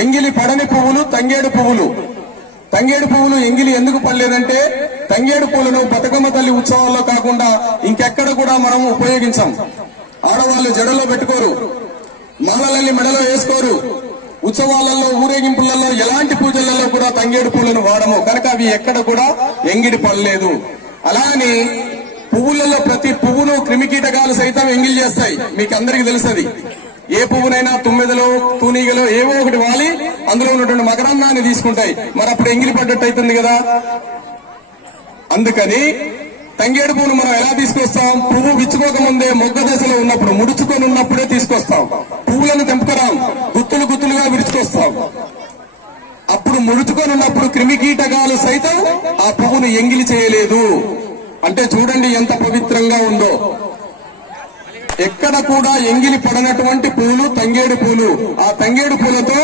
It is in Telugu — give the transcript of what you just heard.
ఎంగిలి పడని పువ్వులు తంగేడు పువ్వులు. తంగేడు పువ్వులు ఎంగిలి ఎందుకు పడలేదంటే తంగేడు పూలను బతుకమ్మ తల్లి ఉత్సవాల్లో కాకుండా ఇంకెక్కడ కూడా మనం ఉపయోగించాం. ఆడవాళ్లు జడలో పెట్టుకోరు, మాలలల్లి మెడలో వేసుకోరు, ఉత్సవాలలో ఊరేగింపులలో ఎలాంటి పూజలలో కూడా తంగేడు పూలను వాడము. కనుక అవి ఎక్కడ కూడా ఎంగిలి పడలేదు. అలానే పువ్వులలో ప్రతి పువ్వును క్రిమికీటకాలు సైతం ఎంగిలి చేస్తాయి. మీకు అందరికీ తెలుసది. ఏ పువ్వునైనా తుమ్మెదలో తూనీగలో ఏవో ఒకటి వాలి అందులో ఉన్నటువంటి మకరందాన్ని తీసుకుంటాయి. మరి అప్పుడు ఎంగిలి పడ్డట్టు అవుతుంది కదా. అందుకని తంగేడు పువ్వును మనం ఎలా తీసుకొస్తాం? పువ్వు విచ్చుకోకముందే మొగ్గ దశలో ఉన్నప్పుడు, ముడుచుకొని ఉన్నప్పుడే తీసుకొస్తాం. పువ్వులను తెంపుకురాం, గుత్తులు గుత్తులుగా విరుచుకొస్తాం. అప్పుడు ముడుచుకొని ఉన్నప్పుడు క్రిమికీటకాలు సైతం ఆ పువ్వును ఎంగిలి చేయలేదు. అంటే చూడండి ఎంత పవిత్రంగా ఉందో. ఎక్కడ కూడా ఎంగిలి పడనటువంటి పూలు తంగేడు పూలు. ఆ తంగేడు పూలతో